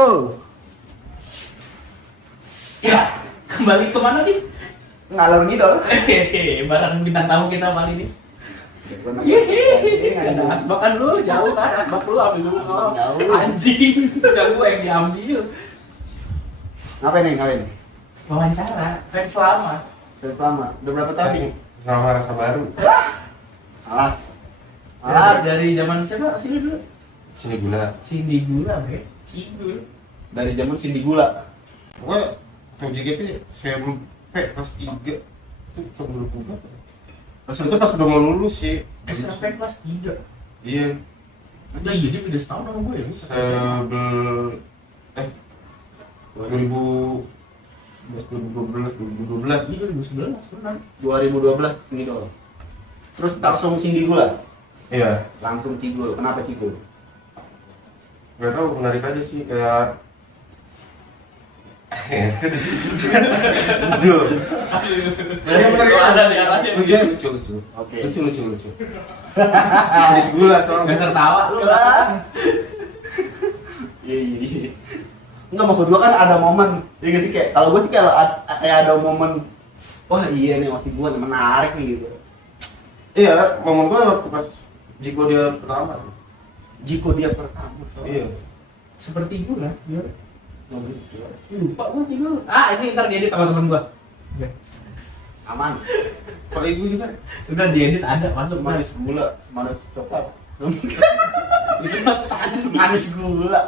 So, Ya, kembali kemana nih? ngalor ngidol. Hehehe, barang bintang tamu kita kali ini. Hehehe, ada asbak kan lu, jauh kan asbak lu ambil dulu. Asbak jauh. Anjing, udah gue yang diambil. Ngapain nih? Wawancara, fans lama. Sudah selama. Udah berapa tahun nih? Sama rasa baru. Alas. Dari zaman siapa? Sini dulu. Sini gula. Cindy Gula, bre. Cigul. Dari zaman Cindy Gula. Gue yang JKT SMP kelas 3 itu tahun 2000 berapa? Itu pas udah mau lulus sih. SMP kelas 3. Iya. Udah iya dia beda setahun sama gue ya. 2012 Iya 2011 benar. 2012 ngidol. Terus langsung Cindy Gula. Iya. Langsung Cigul. Kenapa Cigul? Gak tau, menarik aja sih kayak lucu. Ada nih arahnya. Lucu. Oke. Lucu. Di gula soalnya. Geser tawa lu kelas. Iya. Enggak, maksud gua kan ada momen. Iya gak sih, kayak kalau gua sih kalau kayak ada momen, wah iya nih masih gua menarik nih gitu. Iya, momen gua waktu pas Jiko dia pertama. Jiko dia pertama. Iya. Seperti gue lah. Lupa gue tidur. Ini ntar diedit sama temen gue. Aman. Kalau ibu juga Sudah diedit ada masuk Manis manis. gula, manis coklat. Itu manis. Manis gula.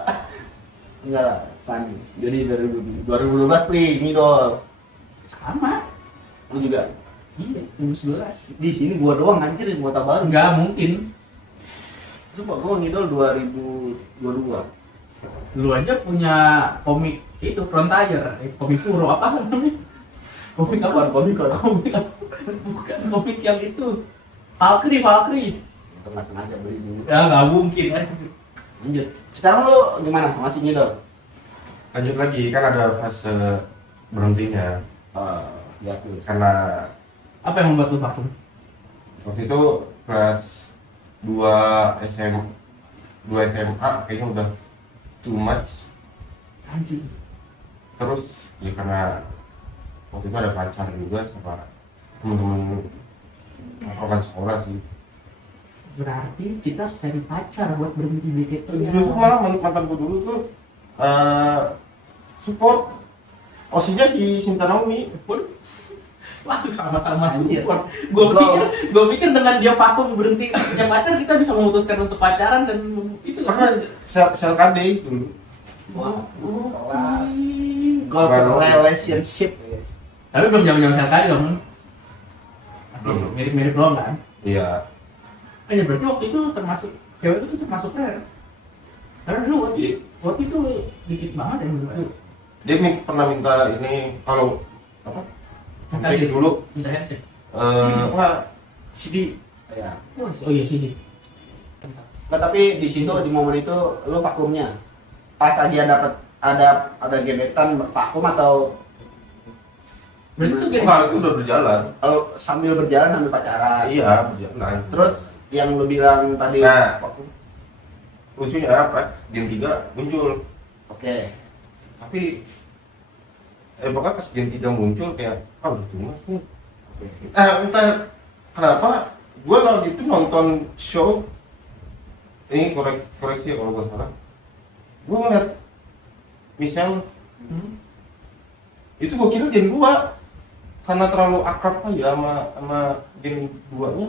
Enggak lah, Sani. Jadi dari 2012 Pri, ngidol. Sama. Lu juga. Iya, 2011. Di sini gua doang anjir di Kota Baru. Enggak mungkin. Sumpah gua ngidol 2022. Dulu aja punya komik itu Frontier, komik Furo apa namanya? Komik apa? Komik apa? Komik apa? Bukan komik yang itu. Valkyrie. Itu nggak sengaja beli dulu. Ya nggak mungkin. Lanjut. Sekarang lu gimana? Masih ngidol? lanjut lagi kan ada fase berhentinya Ya tuh. karena Apa yang membuat lu vakum? waktu itu kelas 2 SMA kayaknya udah too much. Anjing. Terus ya karena waktu itu ada pacar juga sama temen-temen kan sekolah sih. Berarti kita harus cari pacar buat berhenti dikit. Justru malah mantanku dulu tuh support osinya si Sinta Naomi. Waduh, sama-sama Anjir. support. Gue pikir dengan dia vakum berhenti punya pacar kita bisa memutuskan untuk pacaran dan itu Karena sel KD dulu. Wah. Kelas. Golf Baru. relationship. Tapi belum zaman sekali dong. Masih Belum. mirip-mirip doang kan? Iya. Ya berarti waktu itu termasuk cewek itu termasuk rare. Karena dulu waktu itu dikit banget yang berdua. Dia pernah minta ini kalau apa? Minta Musik dia. dulu Minta handshake. apa CD. Ya. Oh iya sih. Nah, tapi di situ di momen itu lu vakumnya. Pas aja dapat ada gebetan vakum atau Berarti itu Enggak, itu udah berjalan. kalau sambil berjalan sambil pacaran. Iya, berjalan. Terus yang lu bilang tadi Nah. vakum. lucunya pas Gen 3 muncul. Oke. Tapi pokoknya pas Gen 3 muncul kayak udah tumas nih. Oke. Entah kenapa gue lagi itu nonton show ini koreksi ya kalau gue salah. Gue ngeliat Michelle itu gue kira Gen 2 karena terlalu akrab aja sama Gen 2 nya.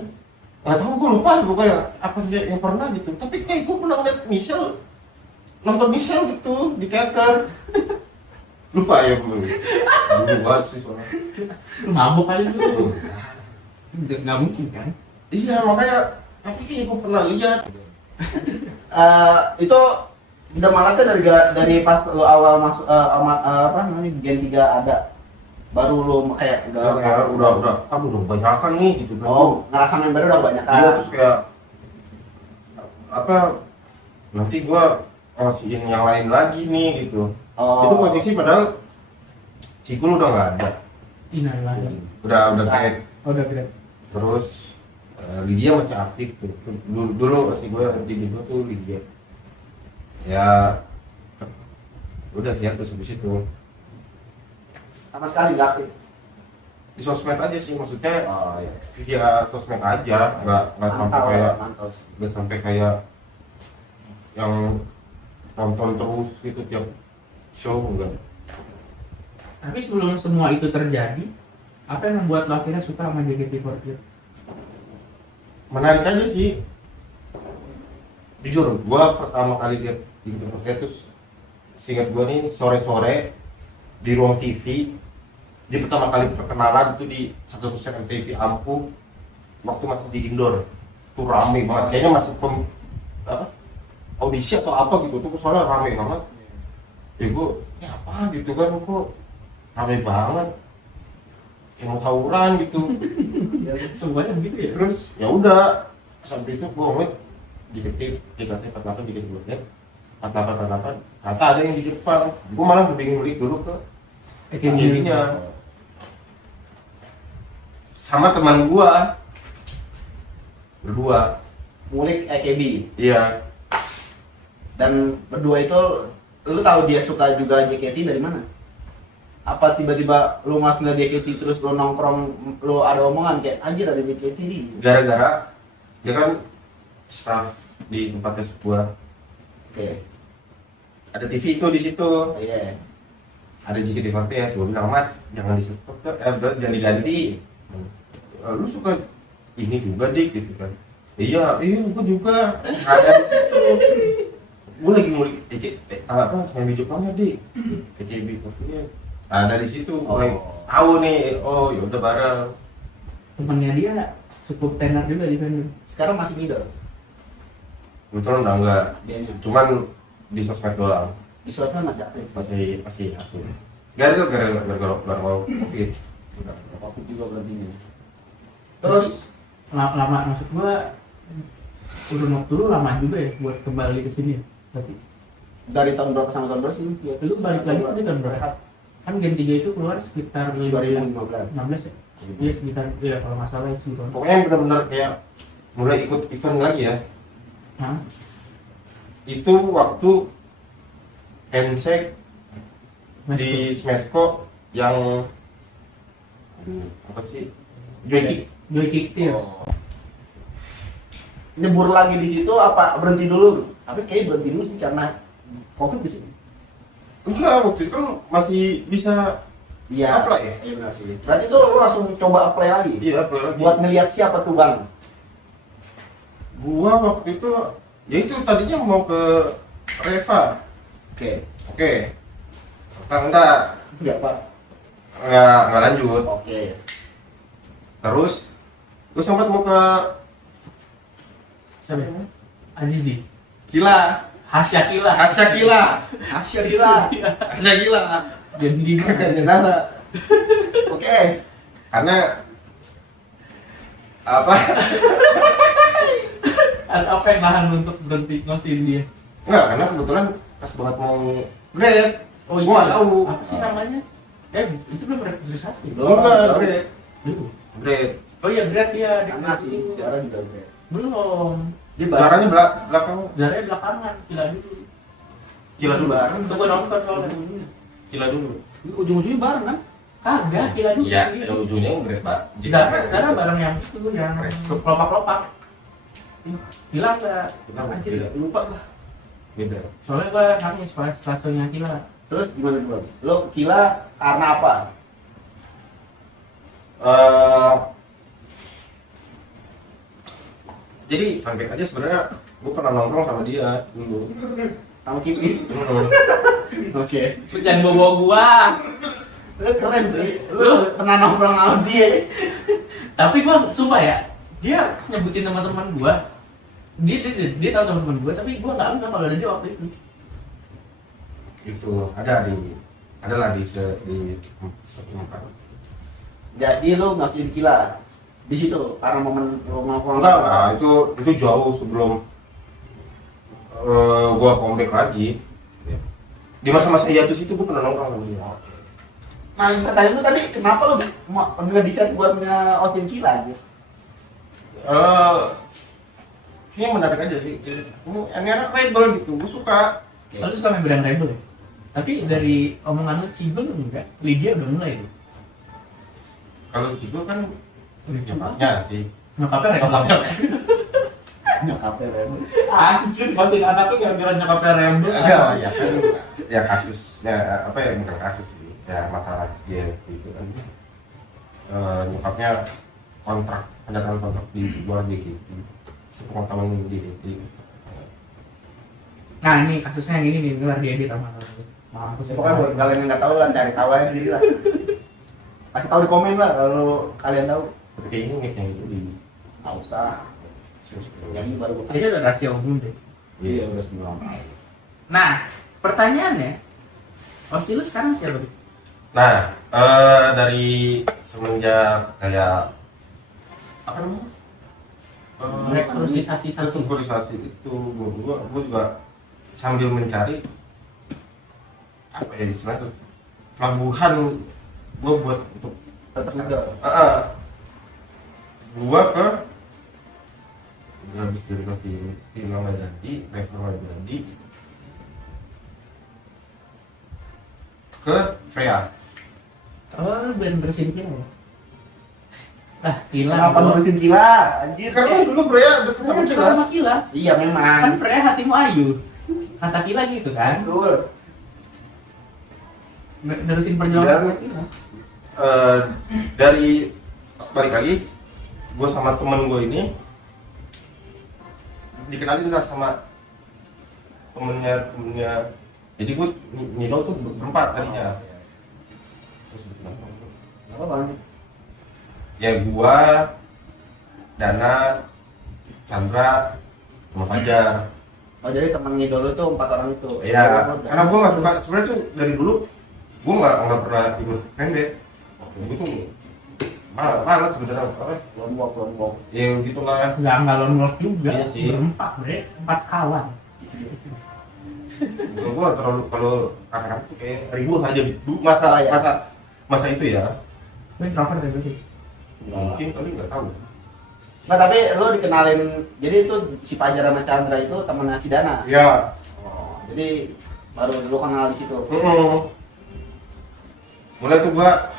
Nggak tahu, gue lupa pokoknya apa sih yang pernah gitu. Tapi kayak gue pernah ngeliat Michelle, nonton Michelle gitu di teater. Lupa ya gue. Dulu banget sih soalnya. Lu mabuk kali dulu. Nggak mungkin kan? Iya makanya, tapi kayak gue pernah lihat. Itu udah malasnya dari pas lu awal masuk apa namanya Gen 3 ada, baru lu kayak Udah banyakan nih gitu kan. ngerasa member udah banyak kan. Iya, terus kayak apa nanti gua ngasihin yang lain lagi nih gitu. Itu posisi padahal Cikul udah nggak ada. Innalillahi. Udah kayak Oh, udah gede. terus Lydia masih aktif tuh. Dulu masih gua di gua tuh Lydia. Ya Udah hiatus habis itu. Sama sekali nggak aktif. Di sosmed aja sih, maksudnya Oh iya. via sosmed aja, nggak sampai kayak mantau sih. nggak sampai kayak yang nonton terus gitu tiap show, enggak. Tapi sebelum semua itu terjadi, apa yang membuat lo akhirnya suka sama JKT48? Menarik aja sih. Jujur, gua pertama kali lihat di internet terus seingat gua nih sore-sore di ruang TV, di pertama kali perkenalan itu di 100% MTV Ampuh waktu masih di indoor. Tuh rame banget, kayaknya masih apa? Audisi atau apa gitu, tuh soalnya rame banget. Ya gua, ini apa gitu kan, kok rame banget. Kayak mau tawuran gitu. Semuanya begitu ya? Terus ya udah sampai itu gua ngeliat JKT 48 bikin gue lihat 48 kata ada yang di Jepang, gua malah bingung beli dulu ke AKB-nya sama teman gua berdua. Ngulik AKB. Iya, Dan berdua itu lu tahu dia suka juga JKT dari mana? Apa tiba-tiba lu masuk ke JKT terus lu nongkrong, lu ada omongan kayak anjir ada JKT nih? gara-gara dia kan staff di tempatnya gua. Oke. Ada TV itu di situ, Iya. ada JKT48. Gua bilang, "Mas, jangan di stop, jangan diganti. Lu suka ini juga dik gitu kan." Iya, gua juga ada di situ. Gua lagi ngulik apa yang di Jepangnya dik, AKB48 ada di situ. Oh. Tahu nih, oh ya udah bareng. Temennya dia cukup tenar juga di fandom. Sekarang masih middle Kebetulan udah enggak, dianya. cuman di sosmed doang. Di sosmed masih aktif. Masih aktif. Gara-gara mau covid. Covid juga berarti nih. Terus Lama maksud gua urun waktu lu lama juga ya buat kembali ke sini ya? Berarti dari tahun berapa sama tahun berapa sih? Ya, lu balik lagi itu tahun berapa? Kan Gen 3 itu keluar sekitar 2015. 16 ya? Iya sekitar, iya kalau nggak salah sih tahun. Pokoknya yang benar-benar kayak mulai ikut event lagi ya. Hah? Itu waktu handshake di Smesco yang apa sih? Joykick. Joykick Tears. Oh. Nyebur lagi di situ apa berhenti dulu? Tapi kayak berhenti dulu sih karena Covid di sini. Enggak, waktu itu kan masih bisa Iya. apply ya? Iya benar sih. Berarti tuh lu langsung coba apply lagi. Iya, apply lagi. Buat ngelihat siapa tuh Bang. Gua waktu itu ya itu tadinya mau ke Reva. Oke. Oke. Enggak Iya, Pak. enggak lanjut. Oke. Terus gue sempat mau ke Siapa ya? Azizi. Kila, Hasya Kila. Hasya Kila, Asia gila. Hasya Kila. Jadi Nara. Oke. Karena apa? ada apa yang nahan untuk berhenti ngosin dia? Enggak, karena kebetulan pas banget mau grade. Oh Gua nggak tahu. Apa sih namanya? Itu belum registrasi. Enggak, grade. Belum. Grade. Oh iya grad dia. Karena sih cara juga gue. Belum. Dia Caranya belakang. Jaraknya belakangan, Kila dulu. Kila dulu. Untuk gua nonton soalnya. Kila dulu. Ujung-ujungnya bareng kan? Kagak, Kila dulu. Iya, sendiri. yang ujungnya grade, Pak. Zara bareng yang itu yang kelopak-kelopak. Kila enggak. Anjir, lupa lah. Beda. Soalnya gua nangis pas fase-nya Kila. Terus gimana tuh Bang? Lo Kila karena apa? Jadi fun fact aja sebenarnya gue pernah nongkrong sama dia dulu. Sama Kimi? Oke. Lu jangan bawa gua. Lo keren tuh. Lo pernah nongkrong sama dia. Tapi gua sumpah ya, dia nyebutin teman-teman gua. Dia tahu teman-teman gua, tapi gua nggak tahu kalau ada dia waktu itu. Itu adalah di suatu tempat. Jadi lo ngasih Kila di situ karena momen nongkrong. Enggak, itu jauh sebelum gua comeback lagi. Di masa-masa hiatus itu gua pernah nongkrong sama dia. Nah, yang pertanyaan tuh tadi kenapa lo nggak decide buat nge-Austin Kila gitu? Kayaknya menarik aja sih. Ini anak rebel gitu, gua suka. Lalu suka main brand Rebel ya? Tapi dari omongan lu Cibel enggak, Lydia udah mulai tuh. Kalau Cigo kan Udah coba. ya sih. Nyokapnya rembel. Nyokapnya kan. Anjir, masih anaknya gara-gara nyokapnya rembel. Enggak, ya kan ya kasusnya apa ya, bukan kasus sih. Ya masalah dia gitu kan. Nyokapnya kontrak, ada kontrak di luar JKT. Sepengetahuan JKT. Nah ini kasusnya yang ini nih, gelar diedit sama mampus ya. Pokoknya buat kalian yang nggak tahu lah, cari tahu aja sendiri lah. Kasih tahu di komen lah kalau kalian tahu. Tapi kayaknya ngek yang itu di Nggak usah. Nyanyi baru gue. Kayaknya udah rahasia umum deh. Iya udah 9 tahun. Nah, pertanyaannya, Osi lu sekarang siapa? Nah, dari semenjak kayak apa namanya? Restrukturisasi satu. Restrukturisasi itu gua juga sambil mencari apa ya istilahnya tuh, pelabuhan gua buat untuk Tetap muda. gua ke habis dari film nggak jadi, level nggak jadi, ke Freya. Oh, lu beresin Kila ya? Ah, Kila. Kenapa dong. nulisin Kila? Anjir. Karena dulu Freya deket sama Sama Cila. sama Kila. Iya Kan memang. Freya hatimu ayu. Kata Kila gitu kan? Betul. Nerusin perjuangan Dan- Kila. Dari balik lagi, gue sama temen gue ini dikenalin lah sama temennya. Jadi gue Nino tuh berempat tadinya. Terus berkenal. Apa bang? Ya gua, Dana, Chandra, sama Fajar. Oh jadi teman ngidol itu 4 orang itu. Iya, karena gua nggak suka sebenarnya tuh dari dulu gua nggak pernah ikut fanbase. Waktu itu tuh malas sebenarnya apa? Lone wolf. Ya gitulah. Enggak lone wolf juga. Iya sih. Berempat, empat sekawan. Gua terlalu kalau kakak tuh kayak ribut aja masa itu ya. Gue introvert ya berarti. Mungkin kali nggak tahu. Nah tapi lu dikenalin, jadi itu si Fajar sama Chandra itu temennya si Dana. Iya. Oh, jadi baru lu kenal di situ. Mulai tuh gua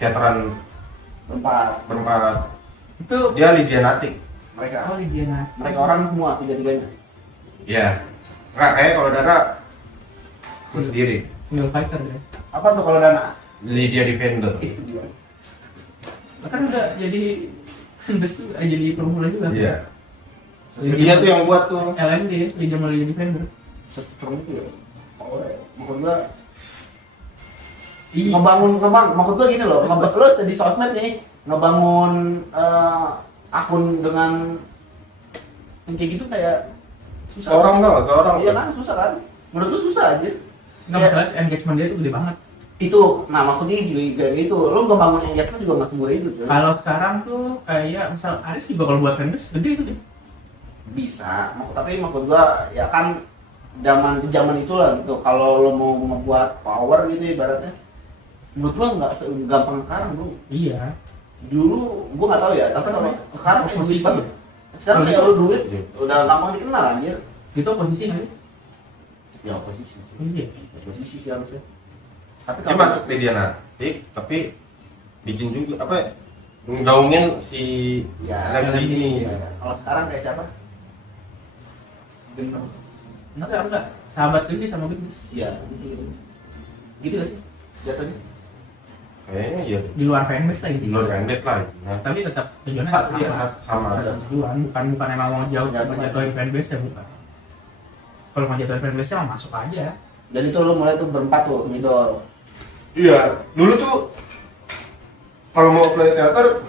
teateran Berempat. Itu dia Lydia Natik. Mereka. oh Lydia Mereka orang semua tiga-tiganya. Iya. Enggak kayak kalau Dana cuma sendiri. single fighter ya. Apa tuh kalau Dana? Lydia Defender. Itu dia. Kan udah jadi best tuh jadi perempuan juga. Iya. Dia tuh yang buat tuh. LMD, Lydia Malia Defender. Sestrem itu ya. Oh, maksud gua ngebangun maksud gua gini loh, lu di sosmed nih ngebangun akun dengan yang kayak gitu kayak Seorang. Iya kan susah kan? Menurut gua susah aja. Nggak masalah, engagement dia tuh gede banget. Itu, nah maksudnya juga itu, lu ngebangun engagement juga nggak semudah itu tuh. Kalau sekarang tuh kayak misal Aris juga kalau buat fanbase gede itu deh. Bisa, tapi maksud gua ya kan zaman itu lah gitu. Kalau lo mau ngebuat power gitu ibaratnya, menurut gua nggak segampang sekarang bro. Iya. Dulu gua nggak tahu ya, tapi kalau sekarang kayak Posisi. duit banget. Sekarang Kalau kayak itu- lo duit udah gampang dikenal anjir. Itu posisi nggak sih? Ya oposisi sih. Iya. Oposisi sih harusnya. Tapi Dia masuk Lydia Natik, tapi bikin juga apa? Ya, nggaungin si ya, LMD ini. ya. Kalau sekarang kayak siapa? Enggak. Sahabat Gendis sama Gendis. Iya, gitu. Gitu gak sih? Jatuhnya. Kayaknya ya Di luar fanbase lah gitu. di luar fanbase lah. Nah, Tapi tetap tujuannya iya, sama. tujuan bukan emang mau jauh Ya, menjatuhin fanbase ya bukan. Kalau mau jatuhin fanbase ya masuk aja. Dan itu lo mulai tuh berempat tuh ngidol. Iya, dulu tuh kalau mau play teater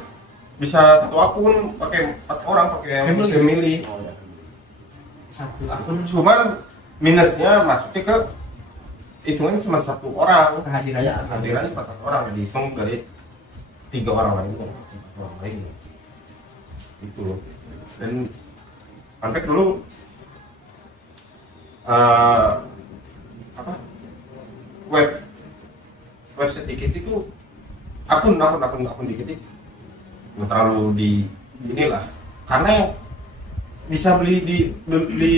bisa satu akun pakai 4 orang pakai Family. family. Oh ya. Satu akun Cuman minusnya masuknya ke hitungannya cuma 1 orang. kehadirannya. Ya. Hadirannya cuma 1 orang, jadi hitung dari 3 orang lain kan, 4 orang lain. Itu loh. Dan sampai dulu apa? Website dikit itu akun dikit nggak terlalu di inilah, karena yang bisa beli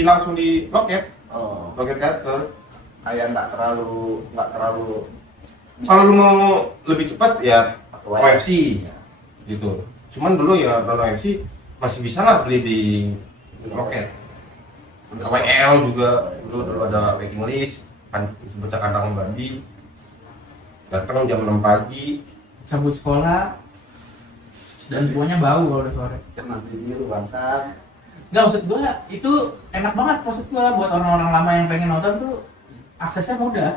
langsung di loket Oh. teater kayak nggak terlalu Kalau lu mau lebih cepat ya pakai OFC gitu. Cuman dulu ya non OFC masih bisa lah beli di loket. WL juga dulu ada waiting list, kan sebutnya kandang babi. Datang jam 6 pagi. Cabut sekolah dan semuanya bau kalau udah sore. nanti dulu bangsa. Nggak, maksud gua itu enak banget, maksud gua buat orang-orang lama yang pengen nonton tuh aksesnya mudah.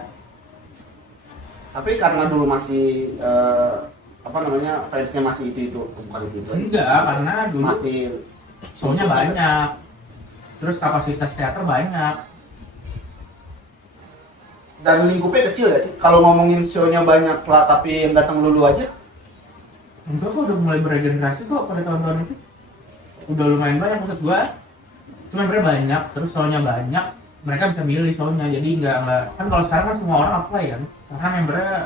Tapi karena dulu masih fansnya masih itu bukan itu. Enggak, karena dulu Masih show-nya banyak, terus kapasitas teater banyak. dan lingkupnya kecil ya sih. Kalau ngomongin show-nya banyak lah, tapi yang datang lulu aja. Enggak kok, udah mulai beregenerasi kok pada tahun-tahun itu. Udah lumayan banyak, maksud gua. Cuma membernya banyak, terus show-nya banyak, mereka bisa milih show-nya. Jadi nggak kan kalau sekarang kan semua orang apply kan, karena membernya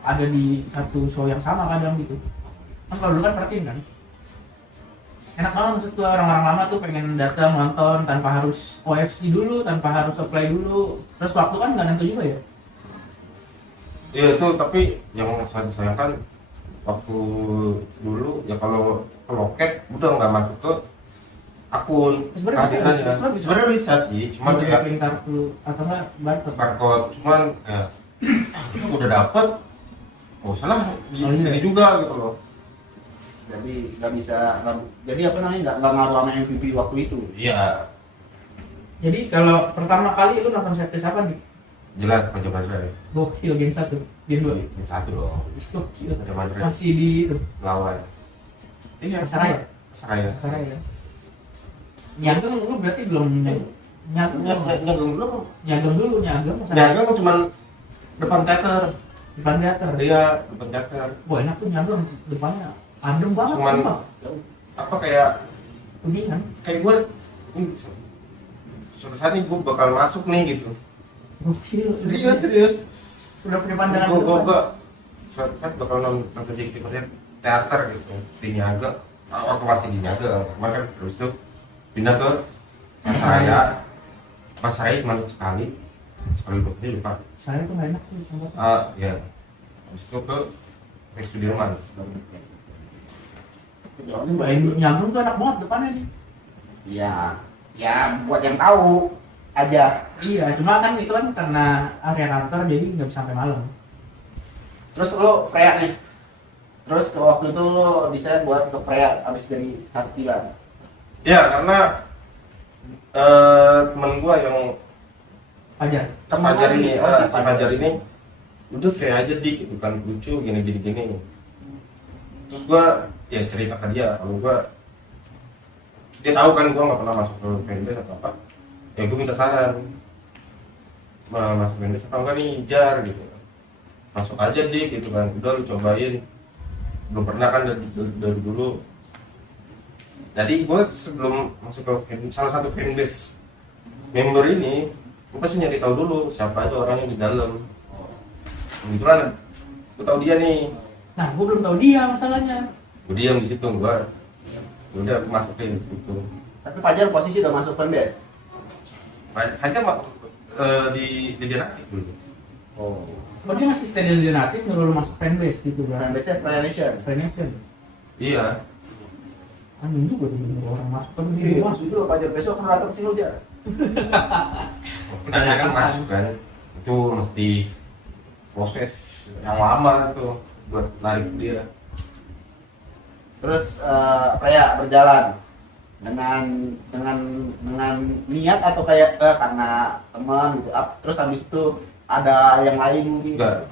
ada di satu show yang sama kadang gitu. Kan kalau dulu kan perhatiin kan. Enak banget, maksud gua orang-orang lama tuh pengen datang nonton tanpa harus OFC dulu, tanpa harus apply dulu. Terus waktu kan nggak nentu juga ya. Ya itu, tapi yang saya sayangkan waktu dulu ya kalau ke loket udah nggak masuk ke akun kehadirannya. Sebenarnya bisa sih, cuman Udah ya bikin kartu atau nggak barcode. barcode, cuman ya udah dapet, nggak usah lah Oh, iya. ini juga gitu loh. Jadi jadi nggak ngaruh sama MVP waktu itu. Iya, Jadi kalau pertama kali lu nonton setlist apa nih? jelas Pajak Drive. Gokil, game 1, game 2. Yang satu dong, Gokil. Pajak Drive Masih di itu, lawan. Iya, Pasaraya. Pasaraya. Pasaraya. Nyagem lu berarti belum nyagem Belum. nyagem Pasaraya. Nyagem cuman depan teater. Depan teater. Dia depan teater. Wah, enak tuh nyagem, depannya adem banget. Cuman Pak. apa kayak Kuningan. gue suatu saat ini gue bakal masuk nih gitu. Gokil. Serius. Sudah punya pandangan Gue suatu saat bakal nonton JKT48 teater gitu di Niaga. Waktu masih di Niaga, kemarin kan terus itu pindah ke Pasaraya. Pasaraya cuma sekali lupa. Saya tuh nggak enak tuh tempatnya. Ya, habis itu ke Rex Sudirman. Cobain nyagem tuh enak banget depannya nih. Ya buat yang tahu aja. Iya, cuma kan itu kan karena area kantor jadi nggak bisa sampai malam. Terus lo Freya nih. Terus ke waktu itu lo desain buat ke Freya abis dari Haskilan. Ya, karena temen gua yang Fajar. Fajar ini, Oh, si si Fajar ini udah free aja dik gitu kan, lucu gini. Terus gua ya cerita ke dia kalau gua, dia tahu kan gua nggak pernah masuk ke fanbase atau apa, ya gua minta saran mau masuk fanbase atau enggak nih jar gitu, masuk aja dik gitu kan, udah lu cobain, belum pernah kan dari dulu. Jadi gua sebelum masuk ke salah satu fanbase member ini, gue pasti nyari tahu dulu siapa aja orangnya di dalam. Kebetulan gue tahu dia nih. Nah, gue belum tahu dia masalahnya. Gue diam di situ, udah aku masukin gitu. Tapi Fajar posisi udah masuk fanbase. Fajar di dia aktif dulu. Oh. Oh, dia masih stay di natif nyuruh lu masuk fanbase gitu kan? Fanbase-nya Freya Nation. Fanbase. Iya. Anjing juga tuh nyuruh orang masuk kan dia Iya, masuk. itu Fajar besok kan datang sini aja. Nah, kan masuk kan, itu mesti proses yang lama tuh buat narik dia. Terus Freya berjalan dengan niat atau kayak karena teman gitu. Terus habis itu ada yang lain mungkin. Enggak,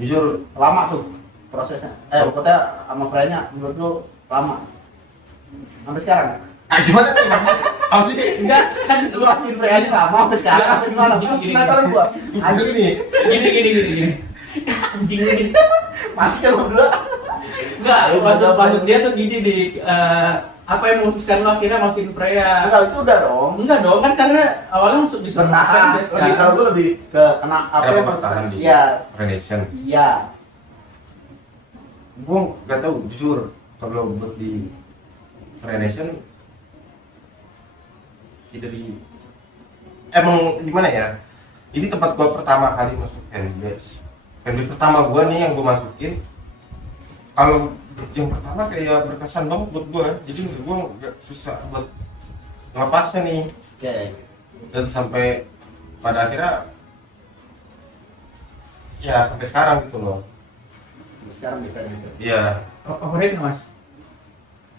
jujur Lama tuh prosesnya. Pokoknya sama Freya menurut lu lama. Sampai sekarang. gimana nih mas? Apa sih? Enggak, kan lu masih Freya ini lama sampai sekarang. Apa gimana? Gini. Penasaran gua. Anjir nih. Gini. Anjing gini. Masih kan lu berdua. Enggak, maksud dia tuh gini di apa yang memutuskan lo akhirnya masukin Freya? Enggak, itu udah dong. Enggak dong, kan karena awalnya masuk di sana Bertahan. Lebih kalau gua lebih ke kena apa Kenapa yang bertahan di Iya. Redemption? Iya. Gue nggak tahu jujur kalau buat di Redemption dari emang gimana ya, Ini tempat gua pertama kali masuk fanbase. Fanbase pertama gua nih yang gua masukin. Kalau yang pertama kayak berkesan banget buat gua, jadi gua nggak susah buat ngelepasnya nih. Oke. Dan sampai pada akhirnya ya sampai sekarang gitu loh. Sekarang di fan itu. Iya. Overhead nggak mas?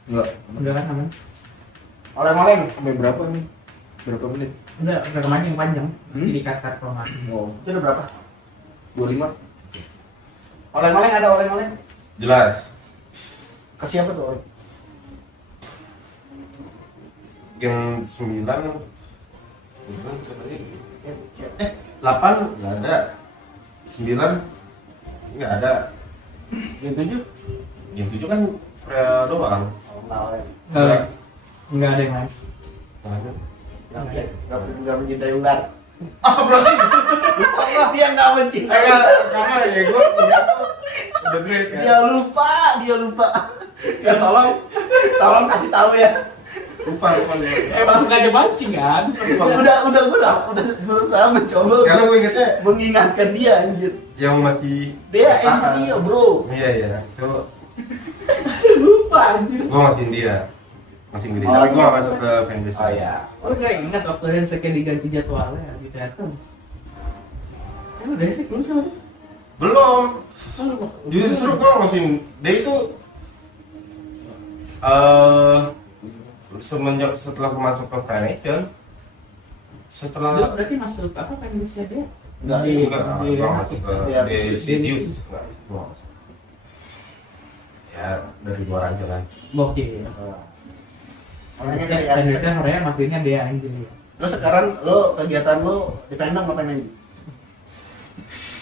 Enggak. Udah kan aman? Oleng-oleng sampai berapa nih? Berapa menit? Udah kemarin yang panjang. Hmm? Jadi cut kalau nggak. Oh, itu udah berapa? 25. Oleng-oleng ada oleng-oleng. Jelas. Ke siapa tuh oleng? Gen 9 8 nggak ada, 9 nggak ada, Gen 7 kan Freya doang. Oh, enggak oleng. Nggak ada yang lain. Nggak ada. Enggak mencintai ular. Astagfirullahaladzim. Lupa lah dia enggak mencintai. Karena ya gue udah great kan. Dia lupa. Ya tolong kasih tahu ya. Lupa dia. Emang sengaja mancing kan? Udah berusaha mencoba Karena gue ingetnya mengingatkan dia anjir. yang masih Dia tahan. dia bro. Iya itu Lupa anjir. gue masih dia masih gede, Oh, tapi gue iya. gak masuk ke fanbase. Oh ya. Oh nggak ingat waktu Rensek diganti jadwalnya di teater. Emang Rensek belum sama dia? Belum. Oh, Justru gue masih dia itu semenjak setelah gue masuk ke Free Nation, Lu setelah berarti masuk apa fanbase dia? Enggak, gue masuk ke Iya, Zeus. Enggak, gua nggak masuk. Ya dari luar aja kan. Bokeh. Orangnya dari atas. Fanbase Korea maksudnya dia anjir. Terus sekarang lo kegiatan lo di fandom ngapain aja?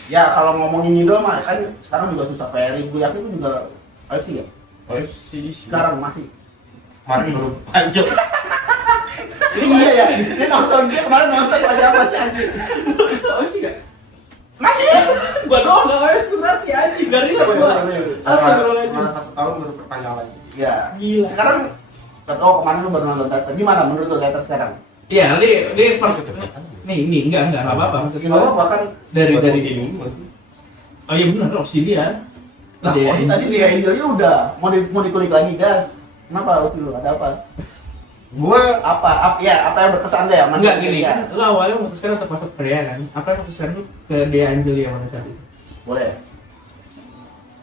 Ya kalau ngomongin idol mah kan sekarang juga susah pairing. Gue yakin lu juga AFC ya? OFC Sekarang masih. mati baru panjang. Iya ya. Dia nonton dia kemarin nonton lagi apa sih anjir? Tahu sih gak? Masih. Gua doang nggak harus berarti anjing garing apa gua? Selama 1 tahun baru perpanjang lagi. Ya. Gila. Sekarang kemarin lu baru nonton teater. Gimana menurut lo teater sekarang? Iya, ini first. Kecepatan. Nih, enggak apa-apa. Maksudnya Gimana bahkan dari sini masih. Oh iya benar, opsi dia. lah, Osi tadi dia Angelnya udah mau dikulik lagi gas. Kenapa Osi lu? Ada apa? Gue Apa yang berkesan deh? Enggak gini kan, lo awalnya memutuskan untuk masuk Korea kan? Apa yang memutuskan lu ke Dea Angelia pada saat itu? Boleh.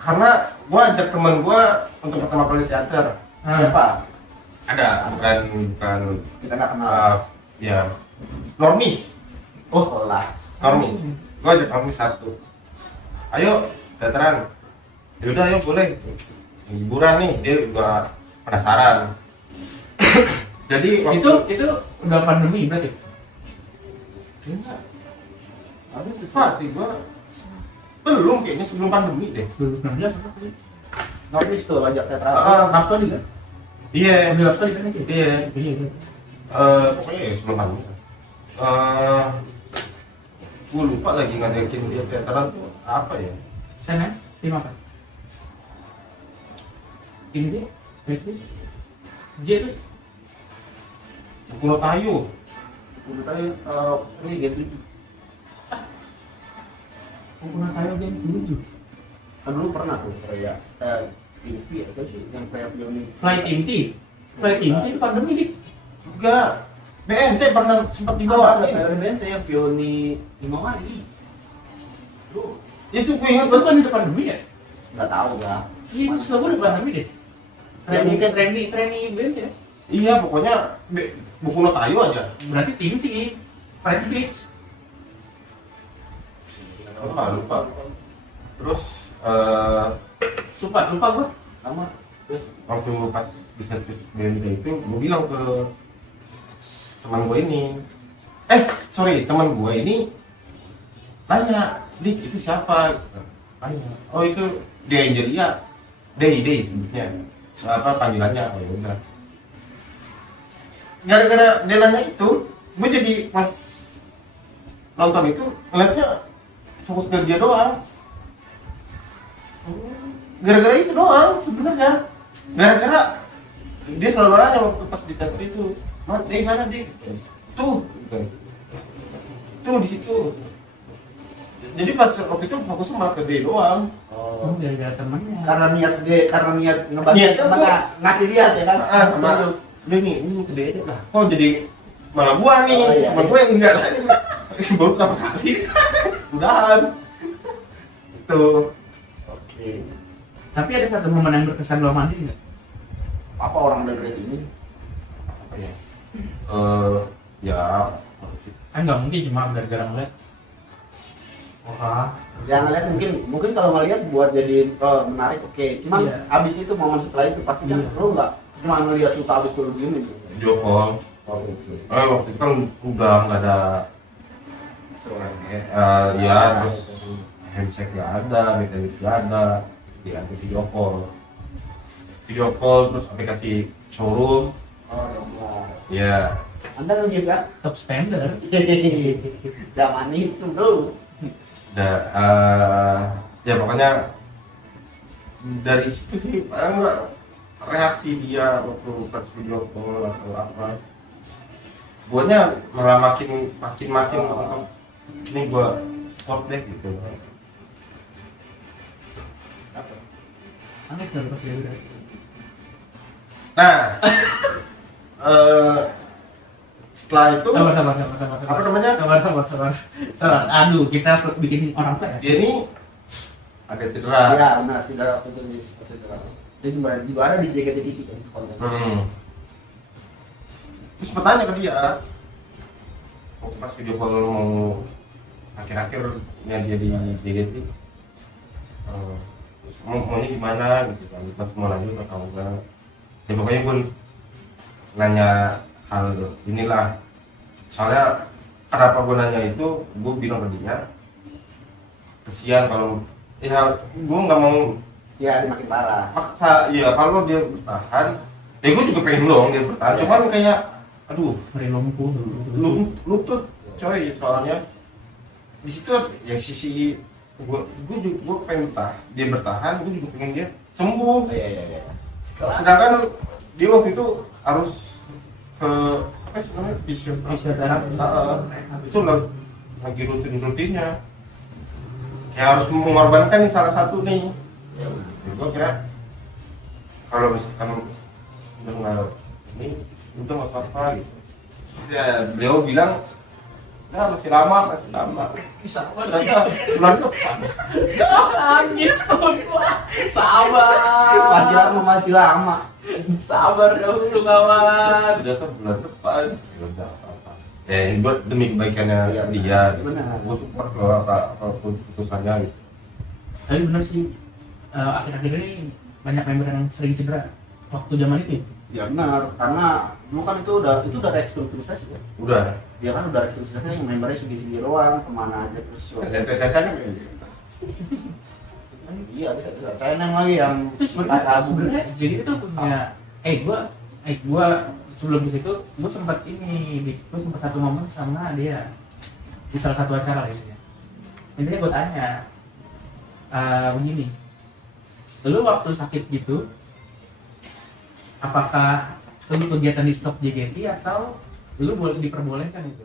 karena gue ajak teman gue untuk pertama kali teater. Siapa? Ada bukan Kita nggak kenal. ya normis. Oh, kelas. Normis. Gue ajak normis satu. Ayo teateran. Yaudah ayo boleh. Hiburan nih, dia juga penasaran. Jadi Itu udah pandemi berarti? enggak. Ada sih gua belum kayaknya sebelum pandemi deh. 2019 Normis tuh ajak teater. Rhapsody kan? Iya. Udah Rhapsody kan aja? Iya. Iya. Pokoknya ya sebelum pandemi. Gua lupa lagi ngajakin dia teateran tuh apa ya? Sana, tim apa? Tim D? J terus? Kuno Tayo. Menurut saya ini gitu. Pernah kayak game 7 Kan dulu pernah tuh Freya. Ini apa sih yang Freya Pioni? Flight Inti itu pandemi dik. Enggak. BNT pernah sempat dibawa. Ada BNT yang Pioni Imawari. Lu Itu gue ingat Itu kan udah pandemi ya? nggak tahu gak? Iya, itu selalu udah pandemi deh. Ya, mungkin. Training band ya. Iya, pokoknya buku no Tayo aja. Berarti Tinti, Price Fix. Lupa. Terus Lupa gua. Sama. terus waktu pas bisa BNT itu gue bilang ke teman gue ini teman gue ini tanya, Dik itu siapa? Tanya, oh itu dia Angelia, Day sebutnya, apa panggilannya? Oh ya udah. Gara-gara dia nanya itu, gue jadi pas nonton itu ngeliatnya fokus ke dia doang. Gara-gara itu doang sebenarnya. Gara-gara dia selalu nanya waktu pas di teater itu, mana Dik? Tuh di situ. jadi pas waktu itu fokusnya malah ke dia doang. Oh, gara-gara temennya. Karena niat ngebantu Niatnya teman tuh- ngasih lihat ya kan. Sama dia nih, ini ke dia lah. Kok jadi malah gua nih, Oh, iya, sama iya. gua yang enggak lagi. Baru pertama kali. Udahan. Itu. Oke. Tapi ada satu momen yang berkesan lo mandi nggak? Apa orang udah berarti ini? Apa ya? Ya. Kan nggak mungkin cuma gara-gara ngeliat. Wah. Jangan lihat mungkin kalau ngelihat buat jadi menarik oke. Cuman Iya. abis itu momen setelah itu pasti kan Iya. lu nggak cuma ngelihat suka abis itu lu gini. Video call. Oh gitu. Waktu itu kan udah nggak ada ya terus handset nggak ada, metalik nggak ada, diambil video call terus aplikasi showroom. Oh ya. Ya, Anda nge-game kan? Top spender. Zaman itu bro. ya pokoknya dari situ sih enggak reaksi dia waktu pas video call atau apa. Buatnya malah makin ini gua sport deh gitu. Apa? Nangis nggak pas dia udah? Nah, setelah itu Sabar. Apa namanya? Sabar. Aduh, kita bikin orang tua ya. dia ini agak cedera. Iya benar tidak waktu itu di seperti itu. Dia juga ada di JKT kan konten. Terus bertanya ke dia waktu pas video call mau akhir-akhirnya dia di JGT, maunya gimana gitu kan, pas mau lanjut atau enggak. Ya pokoknya gue nanya hal inilah, soalnya kenapa gue nanya itu, gue bilang ke dia kesian kalau ya gue nggak mau Ya makin parah. maksa, ya kalau dia bertahan ya gue juga pengen dong dia bertahan, cuman kayak aduh Meri lumpuh dulu. lu tuh coy, soalnya di situ yang sisi gue pengen dia bertahan, gue juga pengen dia sembuh. Iya. Sedangkan dia waktu itu harus ke apa sih namanya, Fisioterapi. Itu lagi rutinnya kayak harus mengorbankan nih salah satu nih. Ya udah. Gue kira kalau misalkan udah nggak ini udah nggak apa-apa gitu. Ya beliau bilang ya masih lama. Bisa Ternyata bulan depan. nangis tuh gua. Sabar. Masih lama. Sabar dulu kawan. Ternyata bulan depan. Ya udah apa-apa. Buat demi kebaikannya Iya, dia. benar. Gue support kalau apa keputusannya gitu. Tapi bener sih, akhir-akhir ini banyak member yang sering cedera waktu zaman itu. Ya benar, karena dulu kan itu udah restrukturisasi ya. Udah. Dia kan udah restrukturisasi yang membernya segi-segi doang, kemana aja terus. TSS-nya Iya, saya neng lagi yang Itu sebenarnya jadi itu punya gua sebelum di situ gua sempat satu momen sama dia di salah satu acara intinya. Intinya gua tanya begini, lu waktu sakit gitu apakah lu kegiatan di stop JKT atau lu boleh diperbolehkan itu